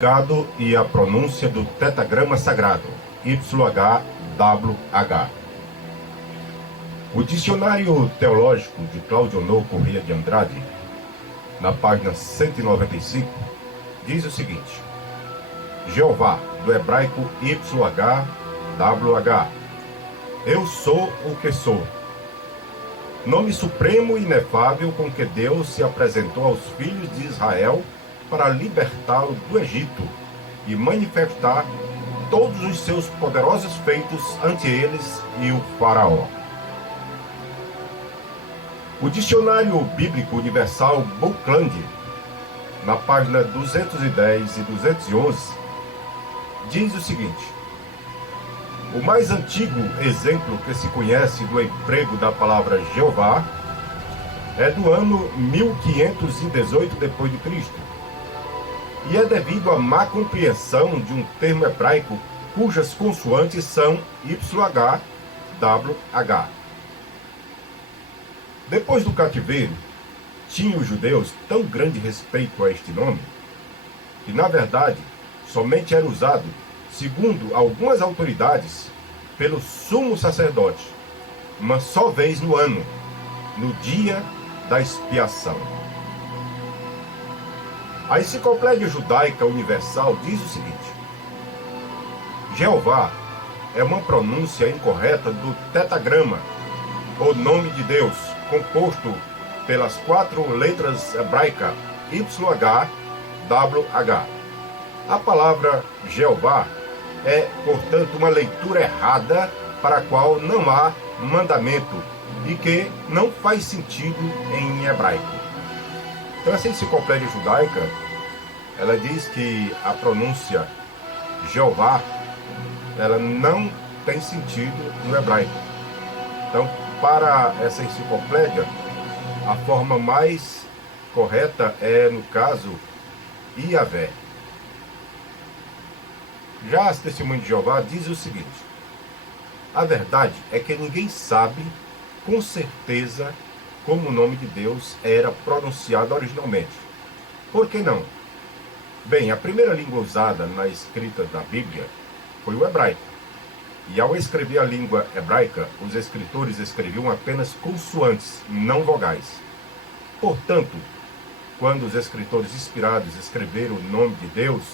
significado e a pronúncia do tetagrama sagrado, YHWH. O Dicionário Teológico de Cláudio Honor Corrêa de Andrade, na página 195, diz o seguinte: Jeová, do hebraico YHWH, eu sou o que sou. Nome supremo e inefável com que Deus se apresentou aos filhos de Israel para libertá-lo do Egito e manifestar todos os seus poderosos feitos ante eles e o faraó. O Dicionário Bíblico Universal Bookland, na página 210 e 211, diz o seguinte: o mais antigo exemplo que se conhece do emprego da palavra Jeová é do ano 1518 d.C., e é devido à má compreensão de um termo hebraico cujas consoantes são YHWH. Depois do cativeiro, tinham os judeus tão grande respeito a este nome, que na verdade somente era usado, segundo algumas autoridades, pelo sumo sacerdote, uma só vez no ano, no dia da expiação. A Enciclopédia Judaica Universal diz o seguinte: Jeová é uma pronúncia incorreta do tetagrama, o nome de Deus, composto pelas 4 letras hebraicas YHWH. A palavra Jeová é, portanto, uma leitura errada para a qual não há mandamento e que não faz sentido em hebraico. Então, essa enciclopédia judaica, ela diz que a pronúncia Jeová, ela não tem sentido no hebraico. Então, para essa enciclopédia, a forma mais correta é, no caso, Iavé. Já as Testemunhas de Jeová dizem o seguinte: a verdade é que ninguém sabe com certeza como o nome de Deus era pronunciado originalmente. Por que não? Bem, a primeira língua usada na escrita da Bíblia foi o hebraico. E ao escrever a língua hebraica, os escritores escreviam apenas consoantes, não vogais. Portanto, quando os escritores inspirados escreveram o nome de Deus,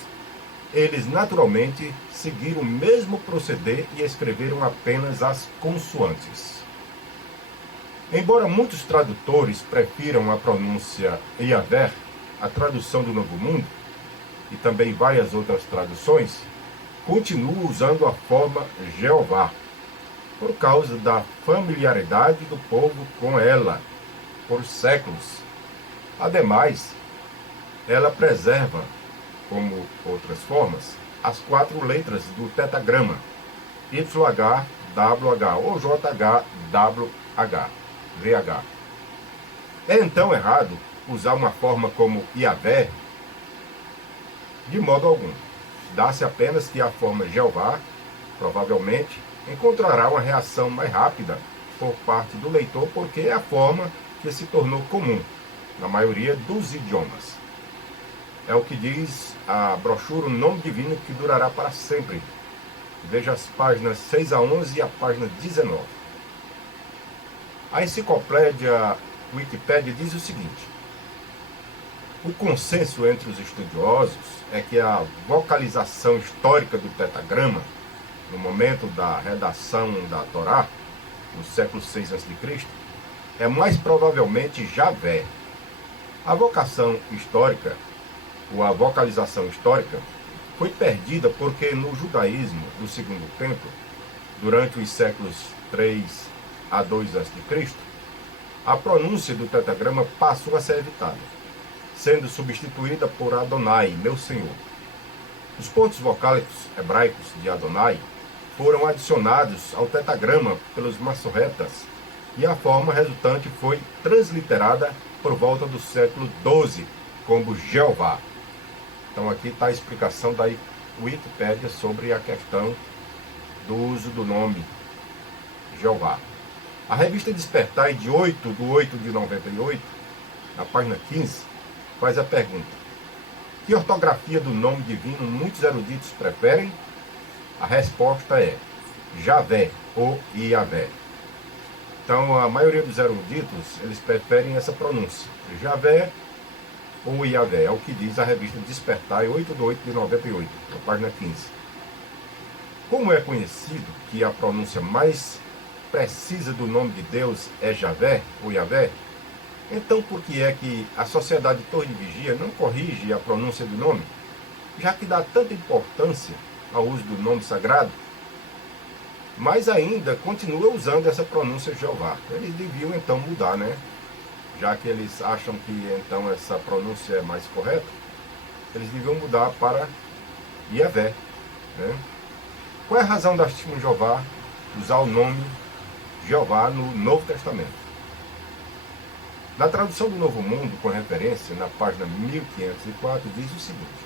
eles naturalmente seguiram o mesmo proceder e escreveram apenas as consoantes. Embora muitos tradutores prefiram a pronúncia Iavé, a tradução do Novo Mundo, e também várias outras traduções, continuam usando a forma Jeová, por causa da familiaridade do povo com ela por séculos. Ademais, ela preserva, como outras formas, as 4 letras do tetagrama YHWH ou JHWH. É então errado usar uma forma como Iavé de modo algum. Dá-se apenas que a forma Jeová, provavelmente, encontrará uma reação mais rápida por parte do leitor, porque é a forma que se tornou comum na maioria dos idiomas. É o que diz a brochura O Nome Divino que Durará para Sempre. Veja as páginas 6 a 11 e a página 19. A enciclopédia Wikipédia diz o seguinte: o consenso entre os estudiosos é que a vocalização histórica do tetagrama, no momento da redação da Torá, no século VI a.C., é mais provavelmente Javé. A vocação histórica, ou a vocalização histórica, foi perdida porque no judaísmo do Segundo Templo, durante os séculos 3 a 2 a.C., a pronúncia do tetagrama passou a ser evitada, sendo substituída por Adonai, meu Senhor. Os pontos vocálicos hebraicos de Adonai foram adicionados ao tetagrama pelos massorretas, e a forma resultante foi transliterada por volta do século XII como Jeová. Então aqui está a explicação da Wikipédia sobre a questão do uso do nome Jeová. A revista Despertai, de 8/8/98, na página 15, faz a pergunta: Que ortografia do nome divino muitos eruditos preferem? A resposta é Javé ou Iavé. Então, a maioria dos eruditos, eles preferem essa pronúncia, Javé ou Iavé, é o que diz a revista Despertar, 8/8/98, na página 15. Como é conhecido que a pronúncia mais precisa do nome de Deus é Javé ou Iavé, então por que é que a Sociedade Torre de Vigia não corrige a pronúncia do nome, já que dá tanta importância ao uso do nome sagrado, mas ainda continua usando essa pronúncia Jeová? Eles deviam então mudar, né? Já que eles acham que então essa pronúncia é mais correta, eles deviam mudar para Iavé, né? Qual é a razão da Testemunha de Jeová usar o nome Jeová no Novo Testamento? Na tradução do Novo Mundo, com referência, na página 1504, diz o seguinte: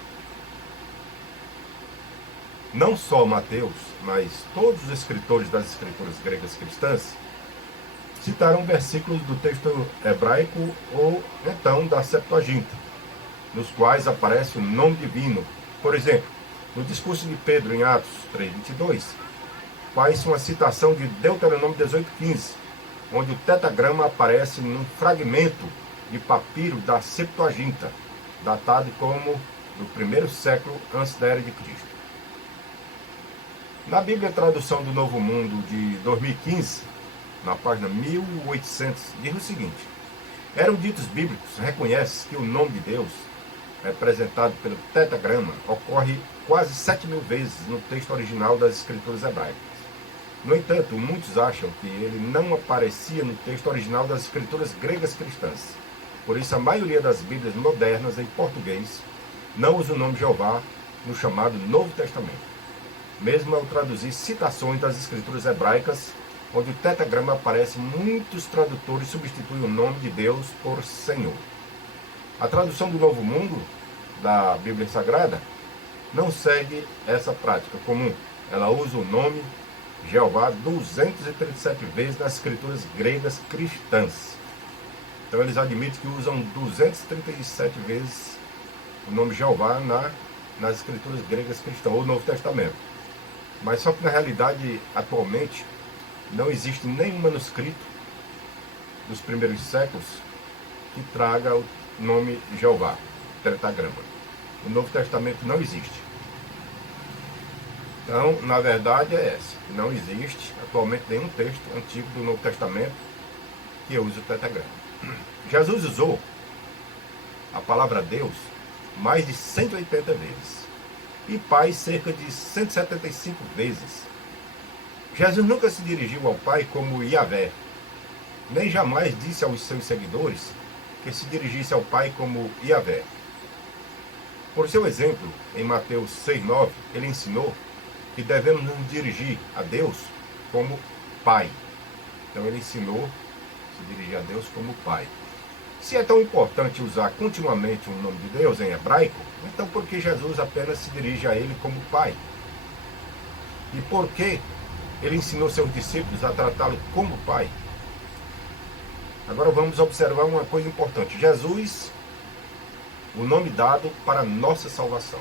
não só Mateus, mas todos os escritores das escrituras gregas cristãs citaram versículos do texto hebraico ou então da Septuaginta, nos quais aparece o nome divino. Por exemplo, no discurso de Pedro em Atos 3:22, faz uma citação de Deuteronômio 18:15, onde o tetagrama aparece num fragmento de papiro da Septuaginta, datado como do primeiro século antes da era de Cristo. Na Bíblia Tradução do Novo Mundo de 2015, na página 1800, diz o seguinte: eruditos bíblicos reconhecem que o nome de Deus, representado pelo tetagrama, ocorre quase 7.000 vezes no texto original das escrituras hebraicas. No entanto, muitos acham que ele não aparecia no texto original das escrituras gregas cristãs. Por isso, a maioria das Bíblias modernas em português não usa o nome Jeová no chamado Novo Testamento, mesmo ao traduzir citações das escrituras hebraicas, onde o tetagrama aparece, muitos tradutores substituem o nome de Deus por Senhor. A tradução do Novo Mundo, da Bíblia Sagrada, não segue essa prática comum. Ela usa o nome Jeová 237 vezes nas escrituras gregas cristãs. Então eles admitem que usam 237 vezes o nome Jeová nas escrituras gregas cristãs, ou Novo Testamento. Mas só que na realidade, atualmente, não existe nenhum manuscrito dos primeiros séculos que traga o nome Jeová, tetagrama. O Novo Testamento não existe. Então, na verdade é essa. Não existe atualmente nenhum texto antigo do Novo Testamento que use o tetagrama. Jesus usou a palavra Deus mais de 180 vezes. E Pai cerca de 175 vezes. Jesus nunca se dirigiu ao Pai como Iavé, nem jamais disse aos seus seguidores que se dirigisse ao Pai como Iavé. Por seu exemplo, em Mateus 6:9, ele ensinou que devemos nos dirigir a Deus como Pai. Então ele ensinou a se dirigir a Deus como Pai. Se é tão importante usar continuamente o nome de Deus em hebraico, então por que Jesus apenas se dirige a ele como Pai? E por que ele ensinou seus discípulos a tratá-lo como Pai? Agora vamos observar uma coisa importante. Jesus, o nome dado para nossa salvação.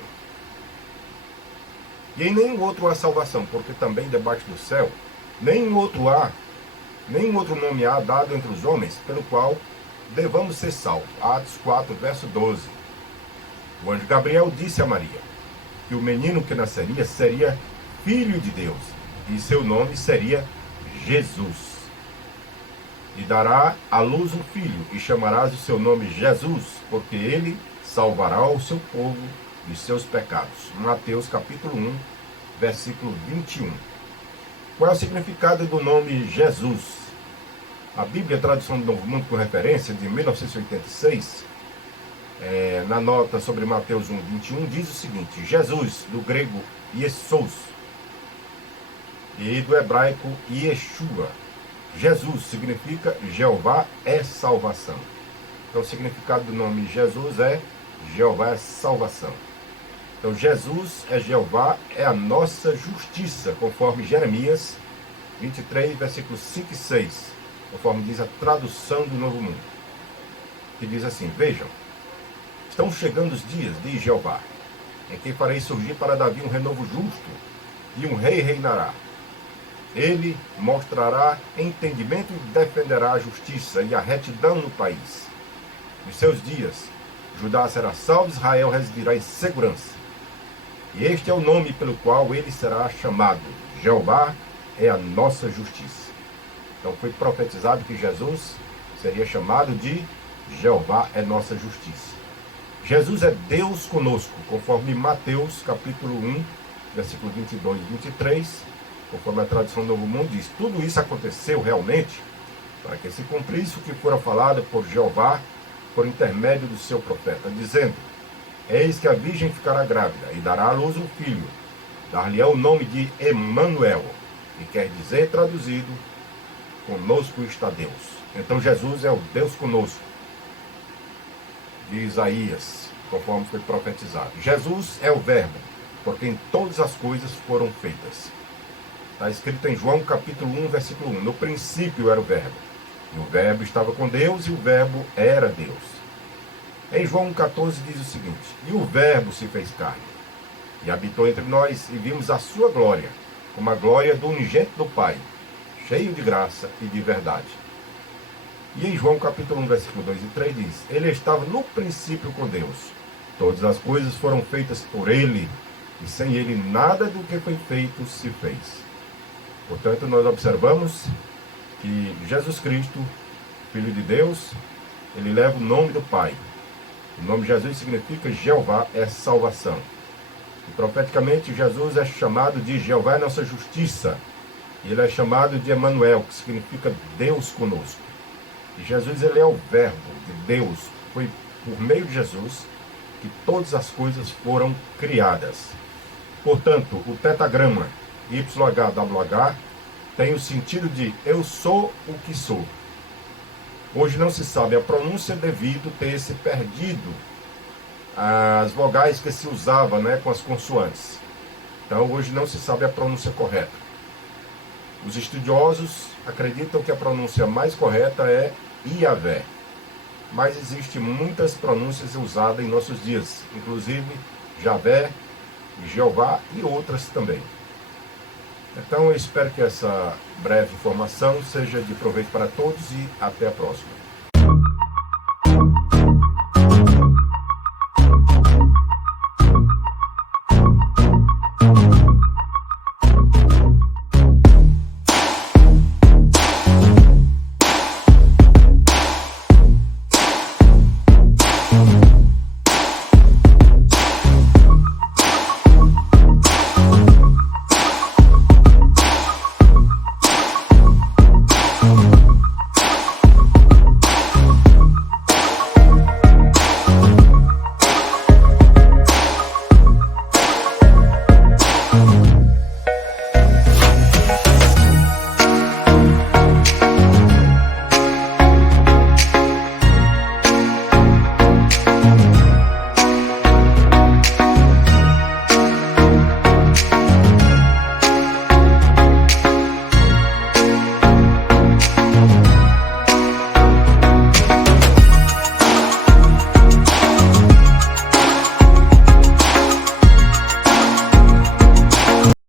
E em nenhum outro há salvação, porque também debaixo do céu, nenhum outro nome há dado entre os homens, pelo qual devamos ser salvos. Atos 4, verso 12. O anjo Gabriel disse a Maria que o menino que nasceria seria filho de Deus, e seu nome seria Jesus. E dará à luz um filho, e chamarás o seu nome Jesus, porque ele salvará o seu povo dos seus pecados. Mateus capítulo 1, versículo 21. Qual é o significado do nome Jesus? A Bíblia, Tradução do Novo Mundo com referência, de 1986, na nota sobre Mateus 1, 21, diz o seguinte: Jesus, do grego Iesous, e do hebraico Yeshua. Jesus significa Jeová é salvação. Então o significado do nome Jesus é Jeová é salvação. Então Jesus é Jeová, é a nossa justiça, conforme Jeremias 23, versículos 5 e 6, conforme diz a tradução do Novo Mundo, que diz assim: vejam, estão chegando os dias, diz Jeová, em que farei surgir para Davi um renovo justo, e um rei reinará. Ele mostrará entendimento e defenderá a justiça e a retidão no país. Nos seus dias, Judá será salvo, Israel residirá em segurança. E este é o nome pelo qual ele será chamado. Jeová é a nossa justiça. Então foi profetizado que Jesus seria chamado de Jeová é nossa justiça. Jesus é Deus conosco, conforme Mateus capítulo 1, versículo 22 e 23, conforme a tradução do Novo Mundo diz. Tudo isso aconteceu realmente para que se cumprisse o que fora falado por Jeová por intermédio do seu profeta, dizendo: eis que a virgem ficará grávida e dará à luz um filho, dar-lhe-á o nome de Emanuel, que quer dizer, traduzido, conosco está Deus. Então Jesus é o Deus conosco, de Isaías, conforme foi profetizado. Jesus é o Verbo, por quem todas as coisas foram feitas. Está escrito em João capítulo 1, versículo 1. No princípio era o Verbo, e o Verbo estava com Deus, e o Verbo era Deus. Em João 1,14 diz o seguinte: e o Verbo se fez carne, e habitou entre nós, e vimos a sua glória, como a glória do unigênito do Pai, cheio de graça e de verdade. E em João capítulo 1, versículo 2 e 3 diz: ele estava no princípio com Deus. Todas as coisas foram feitas por ele, e sem ele nada do que foi feito se fez. Portanto, nós observamos que Jesus Cristo, Filho de Deus, ele leva o nome do Pai. O nome de Jesus significa Jeová é salvação. E profeticamente Jesus é chamado de Jeová é nossa justiça. E ele é chamado de Emanuel, que significa Deus conosco. E Jesus, ele é o Verbo de Deus. Foi por meio de Jesus que todas as coisas foram criadas. Portanto, o tetagrama YHWH tem o sentido de eu sou o que sou. Hoje não se sabe a pronúncia devido ter se perdido as vogais que se usava, com as consoantes. Então hoje não se sabe a pronúncia correta. Os estudiosos acreditam que a pronúncia mais correta é Iavé, mas existem muitas pronúncias usadas em nossos dias, inclusive Javé, Jeová e outras também. Então eu espero que essa breve informação seja de proveito para todos e até a próxima.